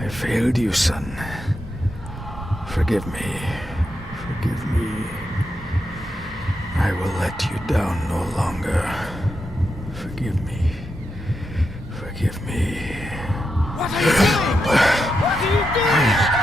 I failed you, son. Forgive me. Forgive me. I will let you down no longer. Forgive me. Forgive me. What are you doing? What are you doing?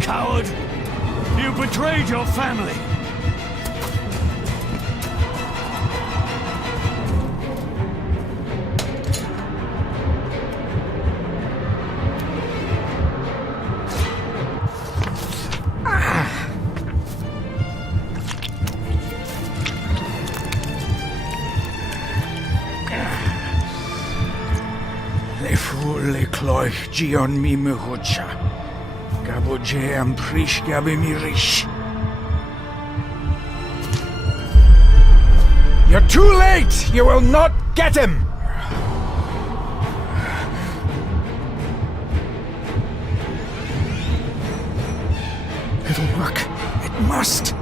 Coward! You betrayed your family! Le fulle cloch gion mi mehucha. Gaboje am prish gabe mi rish. You're too late! You will not get him! It'll work. It must.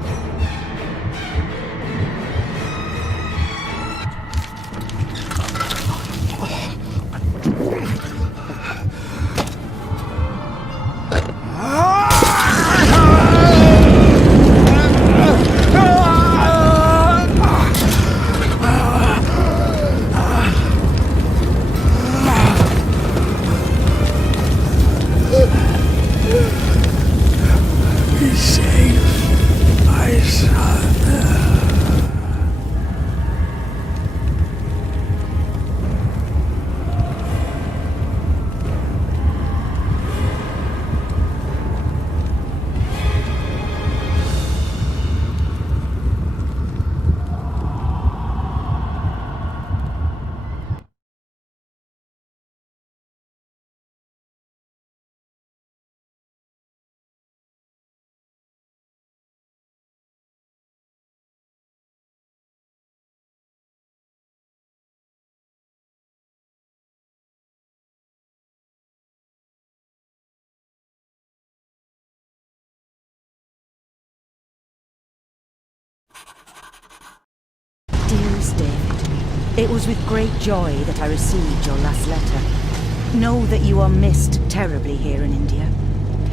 Dearest David, it was with great joy that I received your last letter. Know that you are missed terribly here in India.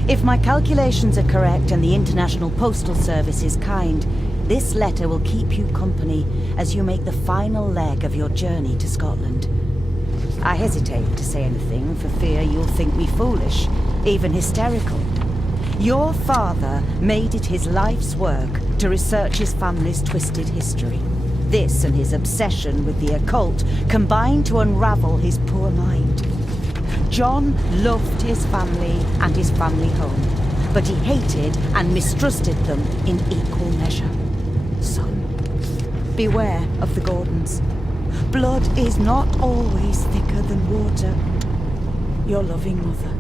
If my calculations are correct and the International Postal Service is kind, this letter will keep you company as you make the final leg of your journey to Scotland. I hesitate to say anything for fear you'll think me foolish, even hysterical. Your father made it his life's work to research his family's twisted history. This and his obsession with the occult combined to unravel his poor mind. John loved his family and his family home, but he hated and mistrusted them in equal measure. Son, beware of the Gordons. Blood is not always thicker than water. Your loving mother.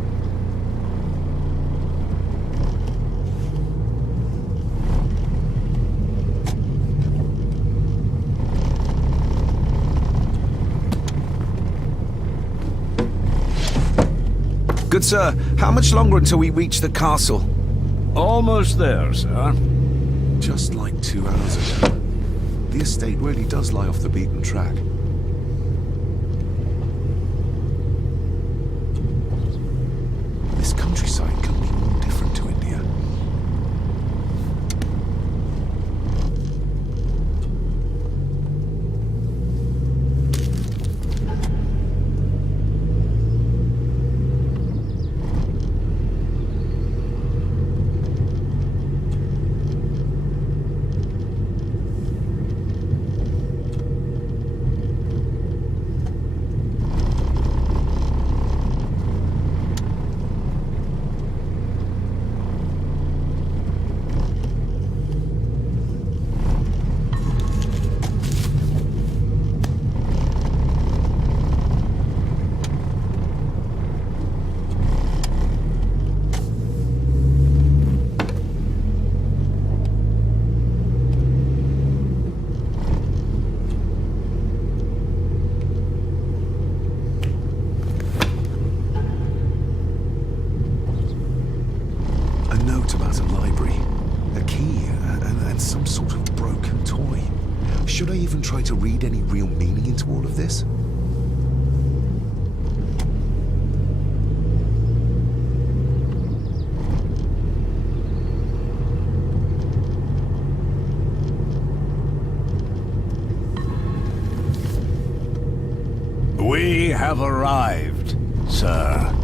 Good sir, how much longer until we reach the castle? Almost there, sir. Just like 2 hours ago. The estate really does lie off the beaten track. This countryside and some sort of broken toy. Should I even try to read any real meaning into all of this? We have arrived, sir.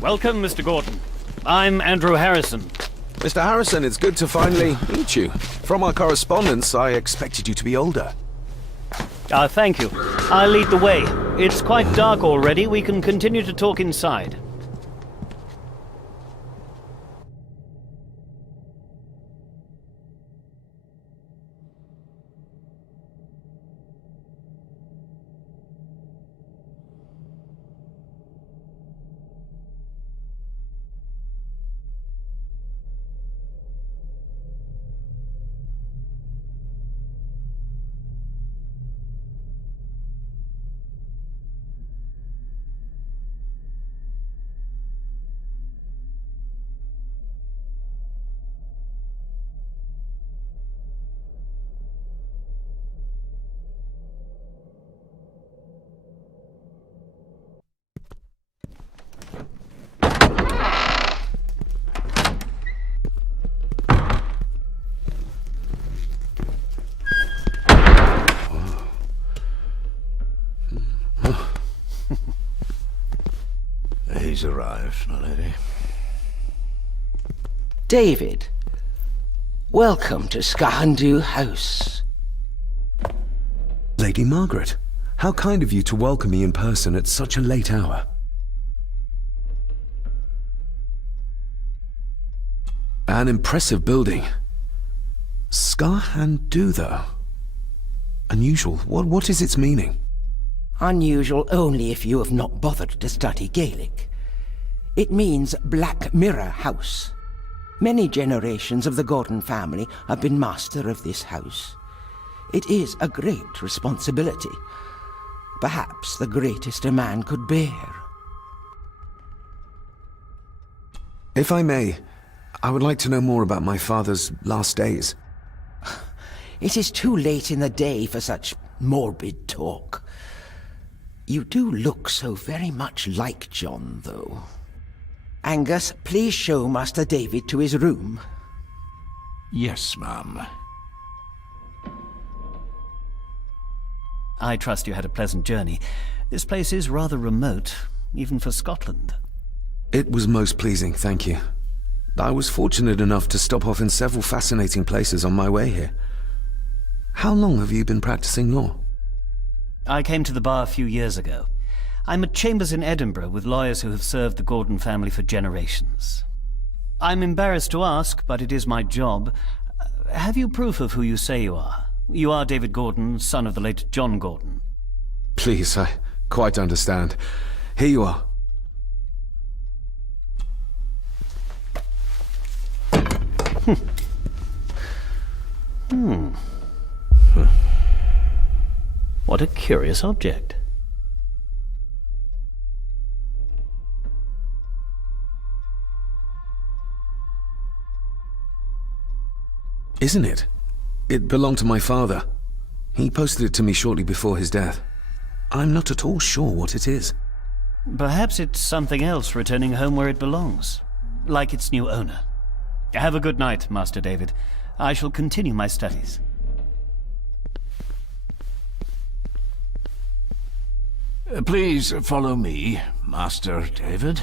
Welcome, Mr. Gordon. I'm Andrew Harrison. Mr. Harrison, it's good to finally meet you. From our correspondence, I expected you to be older. Thank you. I'll lead the way. It's quite dark already. We can continue to talk inside. He's arrived, my lady. David, welcome to Skahandu House. Lady Margaret, how kind of you to welcome me in person at such a late hour. An impressive building. Skahandu, though. Unusual. What is its meaning? Unusual only if you have not bothered to study Gaelic. It means Black Mirror House. Many generations of the Gordon family have been master of this house. It is a great responsibility. Perhaps the greatest a man could bear. If I may, I would like to know more about my father's last days. It is too late in the day for such morbid talk. You do look so very much like John, though. Angus, please show Master David to his room. Yes, ma'am. I trust you had a pleasant journey. This place is rather remote, even for Scotland. It was most pleasing, thank you. I was fortunate enough to stop off in several fascinating places on my way here. How long have you been practicing law? I came to the bar a few years ago. I'm at chambers in Edinburgh with lawyers who have served the Gordon family for generations. I'm embarrassed to ask, but it is my job. Have you proof of who you say you are? You are David Gordon, son of the late John Gordon. Please, I quite understand. Here you are. What a curious object. Isn't it? It belonged to my father. He posted it to me shortly before his death. I'm not at all sure what it is. Perhaps it's something else returning home where it belongs, like its new owner. Have a good night, Master David. I shall continue my studies. Please follow me, Master David.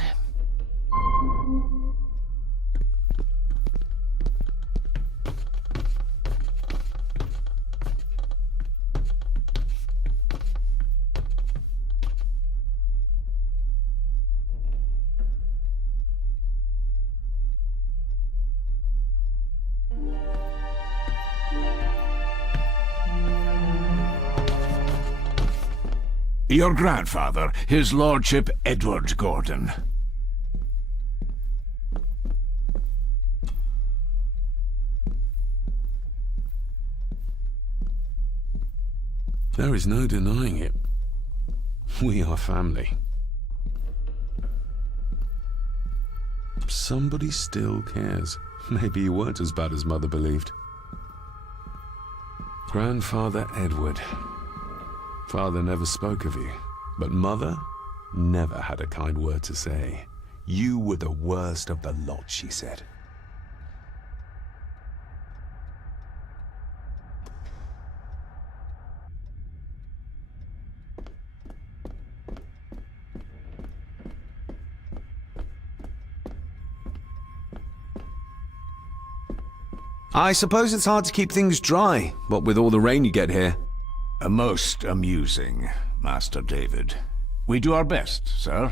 Your grandfather, His Lordship Edward Gordon. There is no denying it. We are family. Somebody still cares. Maybe you weren't as bad as Mother believed. Grandfather Edward. Father never spoke of you, but Mother never had a kind word to say. You were the worst of the lot, she said. I suppose it's hard to keep things dry, what with all the rain you get here. Most amusing, Master David. We do our best, sir.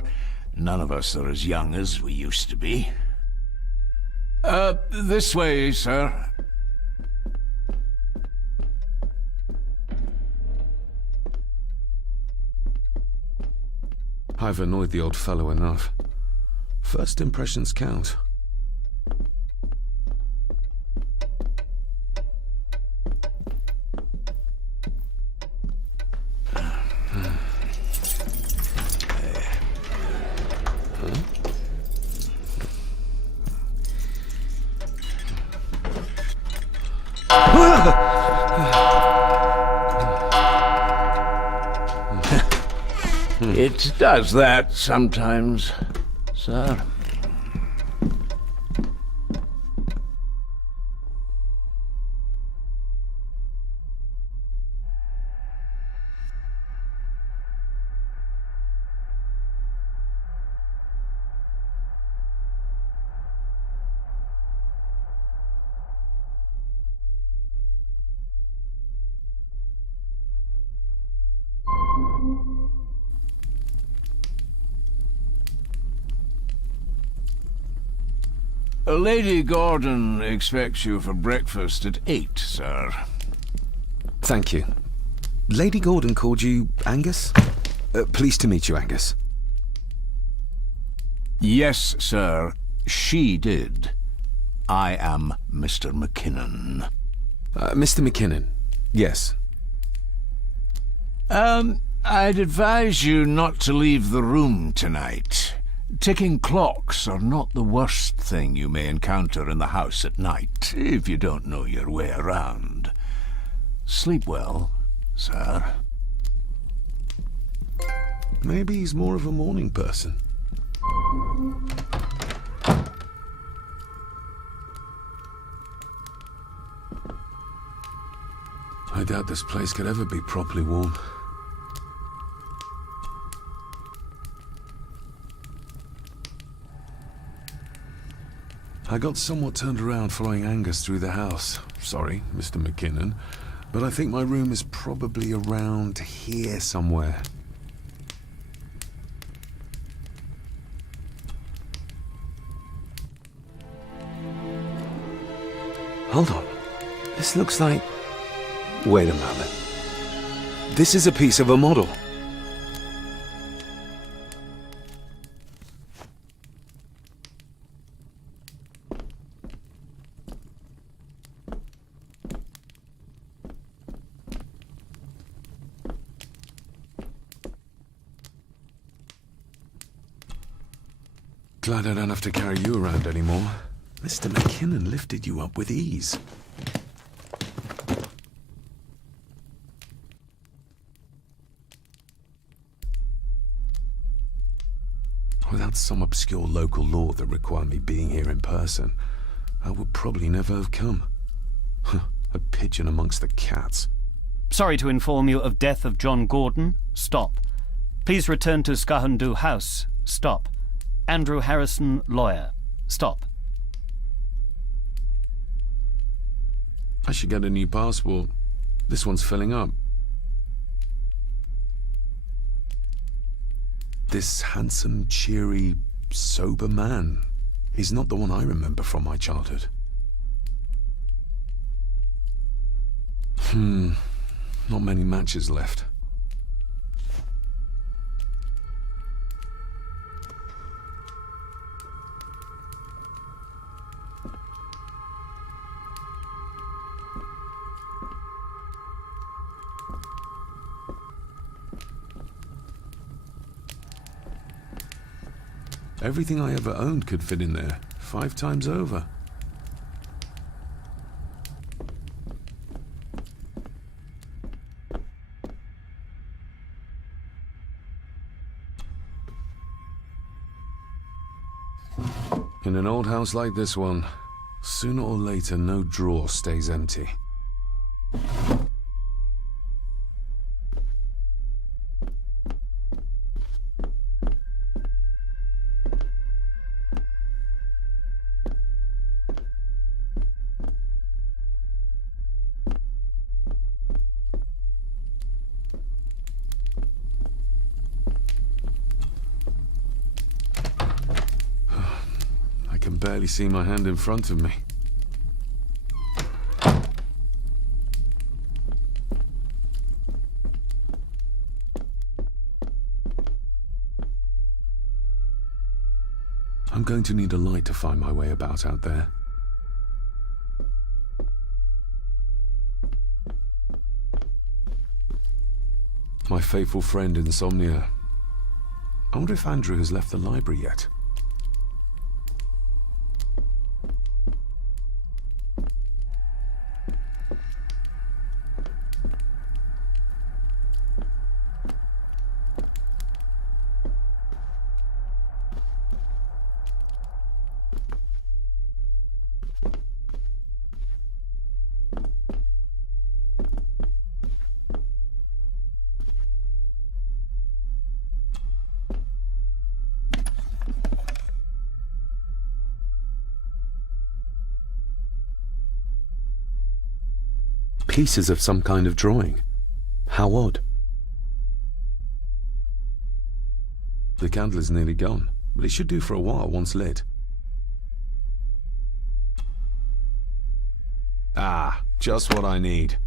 None of us are as young as we used to be. This way, sir. I've annoyed the old fellow enough. First impressions count. It does that sometimes, sir. Lady Gordon expects you for breakfast at 8, sir. Thank you. Lady Gordon called you Angus? Pleased to meet you, Angus. Yes, sir. She did. I am Mr. McKinnon. Mr. McKinnon. Yes. I'd advise you not to leave the room tonight. Ticking clocks are not the worst thing you may encounter in the house at night, if you don't know your way around. Sleep well, sir. Maybe he's more of a morning person. I doubt this place could ever be properly warm. I got somewhat turned around following Angus through the house. Sorry, Mr. McKinnon, but I think my room is probably around here somewhere. Hold on. This looks like... Wait a moment. This is a piece of a model. Glad I don't have to carry you around anymore. Mr. McKinnon lifted you up with ease. had some obscure local law that required me being here in person, I would probably never have come. A pigeon amongst the cats. Sorry to inform you of death of John Gordon. Stop. Please return to Skahundu House. Stop. Andrew Harrison, lawyer. Stop. I should get a new passport. This one's filling up. This handsome, cheery, sober man. He's not the one I remember from my childhood. Not many matches left. Everything I ever owned could fit in there, 5 times over. In an old house like this one, sooner or later no drawer stays empty. Barely see my hand in front of me. I'm going to need a light to find my way about out there. My faithful friend Insomnia. I wonder if Andrew has left the library yet. Pieces of some kind of drawing. How odd. The candle is nearly gone, but it should do for a while once lit. Ah, just what I need.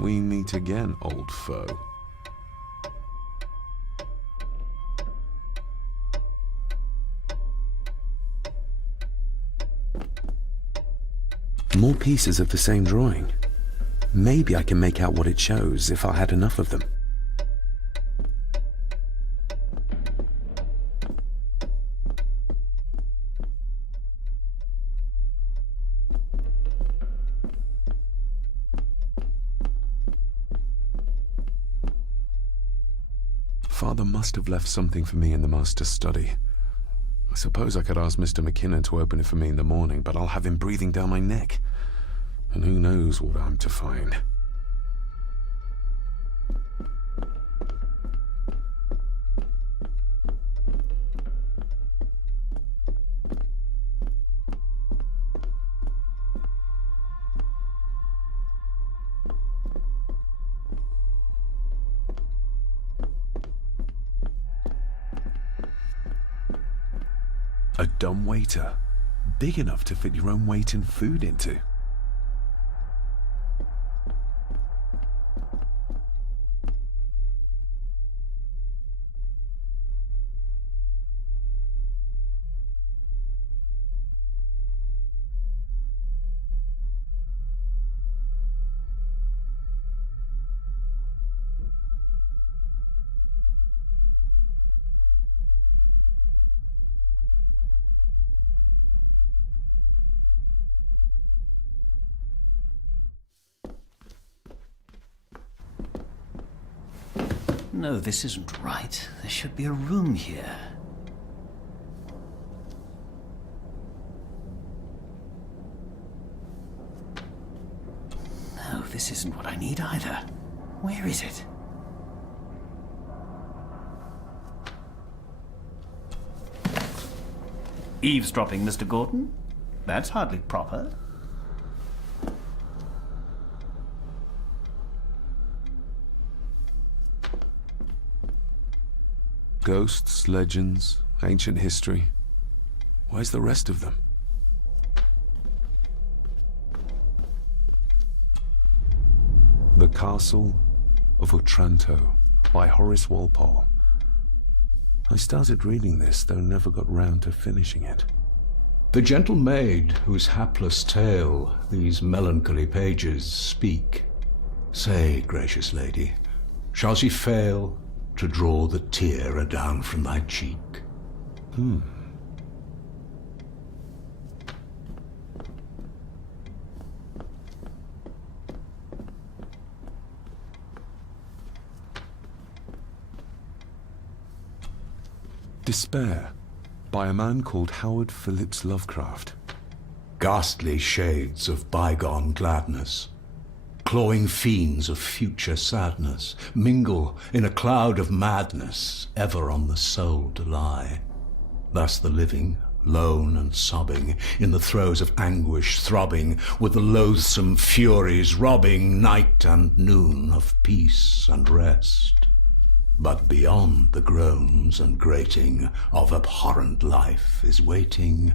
We meet again, old foe. More pieces of the same drawing. Maybe I can make out what it shows if I had enough of them. Father must have left something for me in the master's study. I suppose I could ask Mr. McKinnon to open it for me in the morning, but I'll have him breathing down my neck. And who knows what I'm to find. A dumbwaiter, big enough to fit your own weight in food into. No, this isn't right. There should be a room here. No, this isn't what I need either. Where is it? Eavesdropping, Mr. Gordon? That's hardly proper. Ghosts, legends, ancient history. Where's the rest of them? The Castle of Otranto by Horace Walpole. I started reading this, though never got round to finishing it. The gentle maid whose hapless tale these melancholy pages speak. Say, gracious lady, shall she fail to draw the tear adown from thy cheek? Despair, by a man called Howard Phillips Lovecraft. Ghastly shades of bygone gladness, clawing fiends of future sadness, mingle in a cloud of madness, ever on the soul to lie. Thus the living, lone and sobbing, in the throes of anguish throbbing, with the loathsome furies robbing night and noon of peace and rest. But beyond the groans and grating of abhorrent life is waiting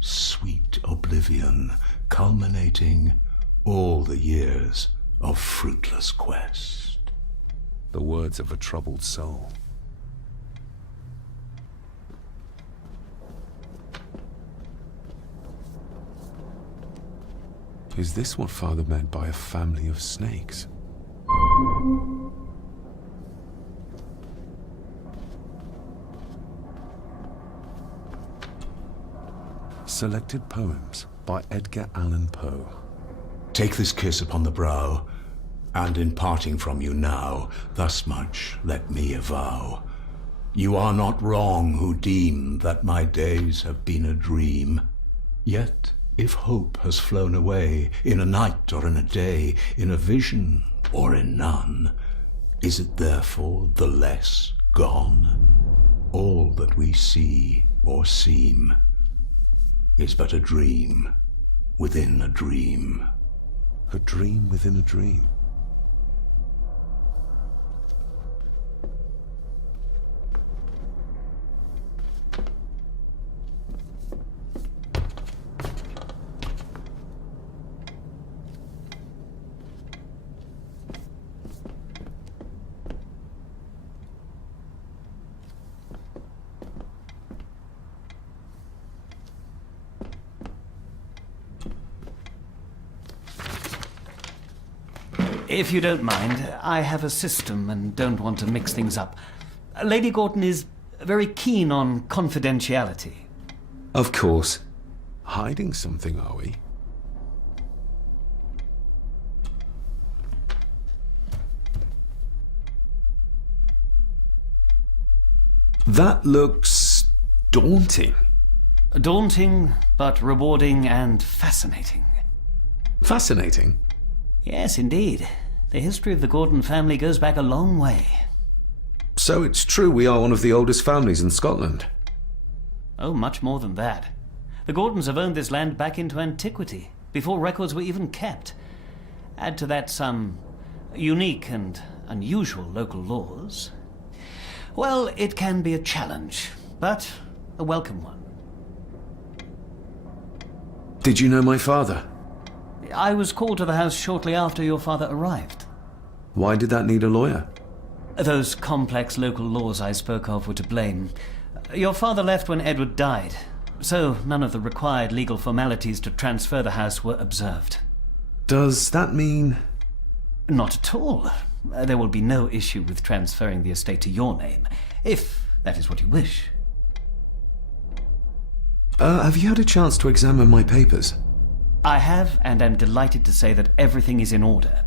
sweet oblivion, culminating all the years of fruitless quest. The words of a troubled soul. Is this what Father meant by a family of snakes? Selected poems by Edgar Allan Poe. Take this kiss upon the brow, and in parting from you now, thus much let me avow. You are not wrong who deem that my days have been a dream. Yet, if hope has flown away, in a night or in a day, in a vision or in none, is it therefore the less gone? All that we see or seem is but a dream within a dream. A dream within a dream. If you don't mind, I have a system and don't want to mix things up. Lady Gordon is very keen on confidentiality. Of course. Hiding something, are we? That looks daunting. Daunting, but rewarding and fascinating. Fascinating? Yes, indeed. The history of the Gordon family goes back a long way. So it's true we are one of the oldest families in Scotland? Oh, much more than that. The Gordons have owned this land back into antiquity, before records were even kept. Add to that some unique and unusual local laws. Well, it can be a challenge, but a welcome one. Did you know my father? I was called to the house shortly after your father arrived. Why did that need a lawyer? Those complex local laws I spoke of were to blame. Your father left when Edward died, so none of the required legal formalities to transfer the house were observed. Does that mean... Not at all. There will be no issue with transferring the estate to your name, if that is what you wish. Have you had a chance to examine my papers? I have, and am delighted to say that everything is in order.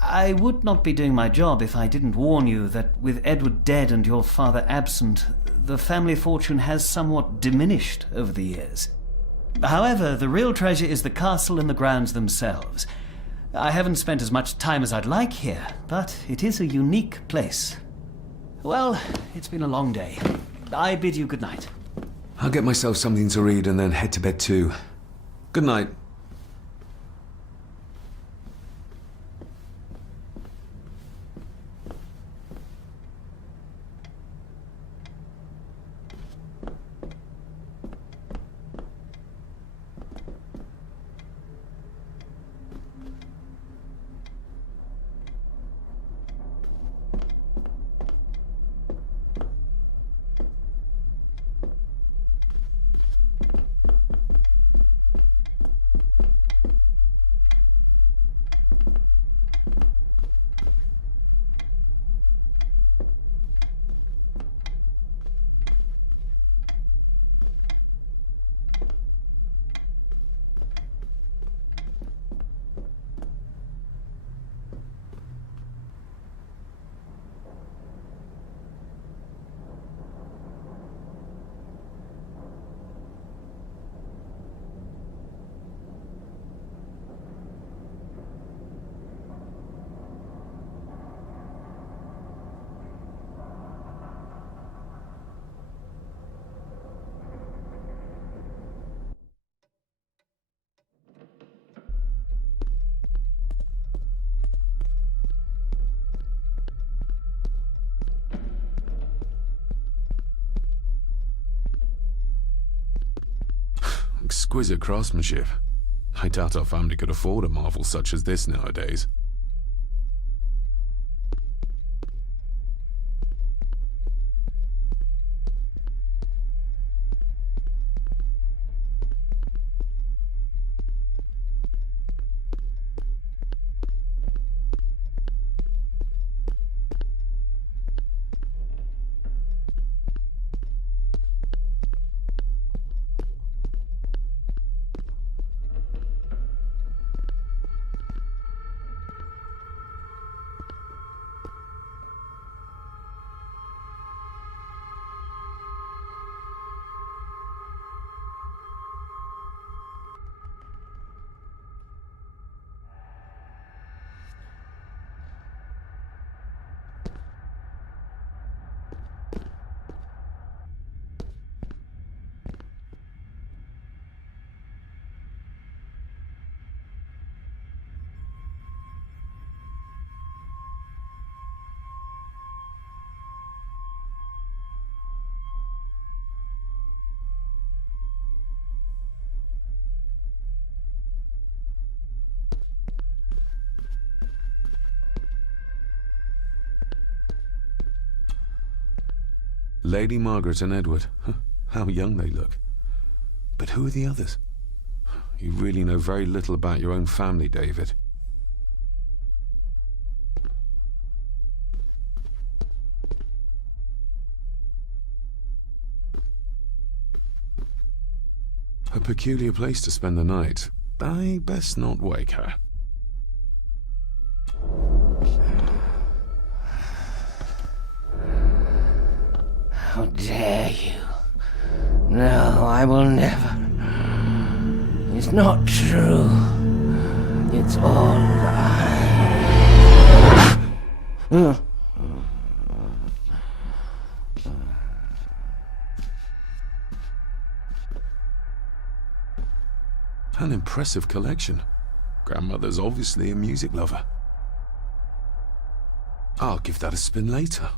I would not be doing my job if I didn't warn you that with Edward dead and your father absent, the family fortune has somewhat diminished over the years. However, the real treasure is the castle and the grounds themselves. I haven't spent as much time as I'd like here, but it is a unique place. Well, it's been a long day. I bid you good night. I'll get myself something to read and then head to bed too. Good night. Exquisite craftsmanship. I doubt our family could afford a marvel such as this nowadays. Lady Margaret and Edward. How young they look. But who are the others? You really know very little about your own family, David. A peculiar place to spend the night. I best not wake her. How dare you? No, I will never. It's not true. It's all lie. An impressive collection. Grandmother's obviously a music lover. I'll give that a spin later.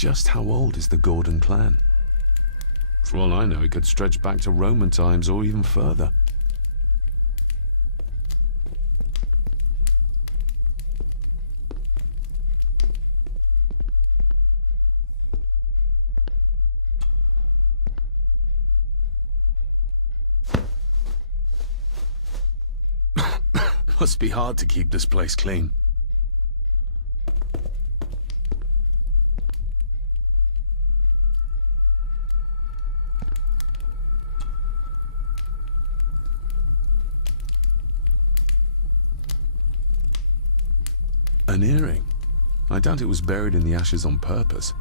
just how old is the Gordon clan? For all I know, it could stretch back to Roman times or even further. Must be hard to keep this place clean. An earring. I doubt it was buried in the ashes on purpose.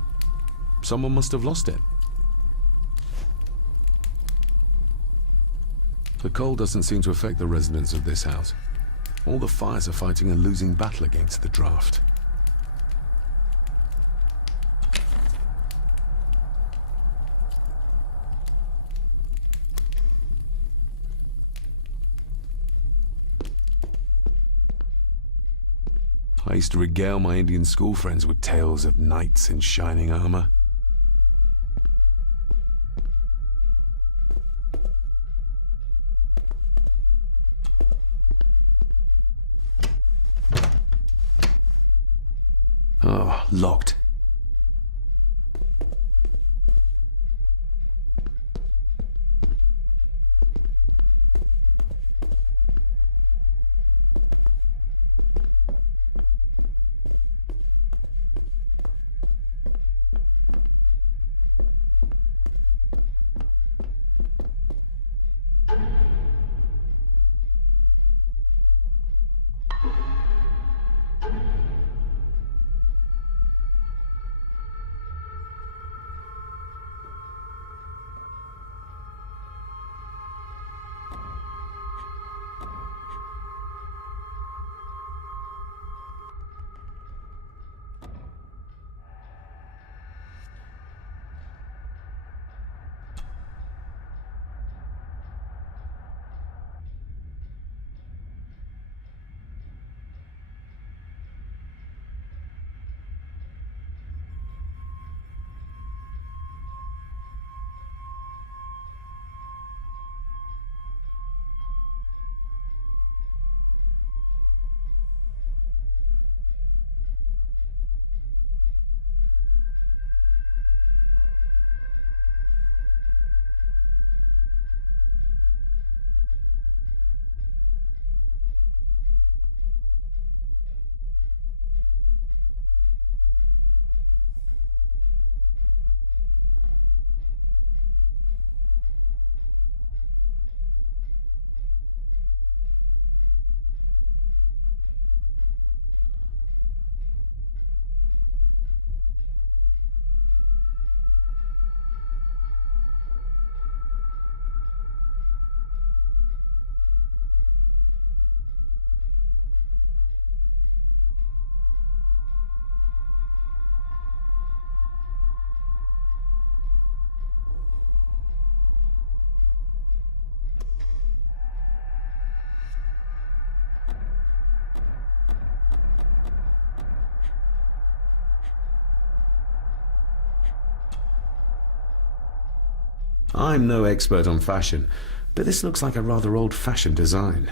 Someone must have lost it. The cold doesn't seem to affect the residents of this house. All the fires are fighting a losing battle against the draft. I used to regale my Indian school friends with tales of knights in shining armor. Oh, locked. I'm no expert on fashion, but this looks like a rather old-fashioned design.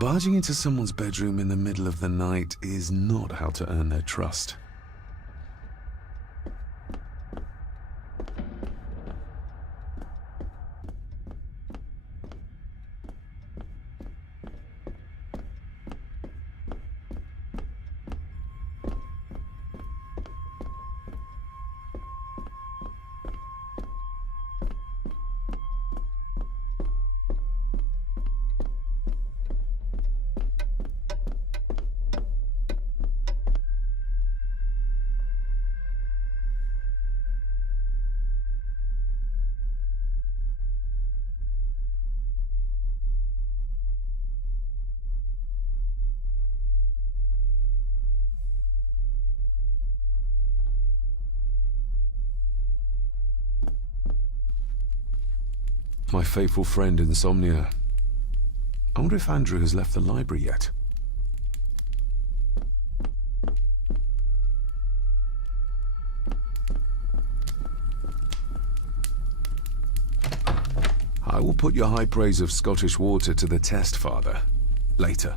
Barging into someone's bedroom in the middle of the night is not how to earn their trust. My faithful friend Insomnia. I wonder if Andrew has left the library yet. I will put your high praise of Scottish water to the test, Father. Later.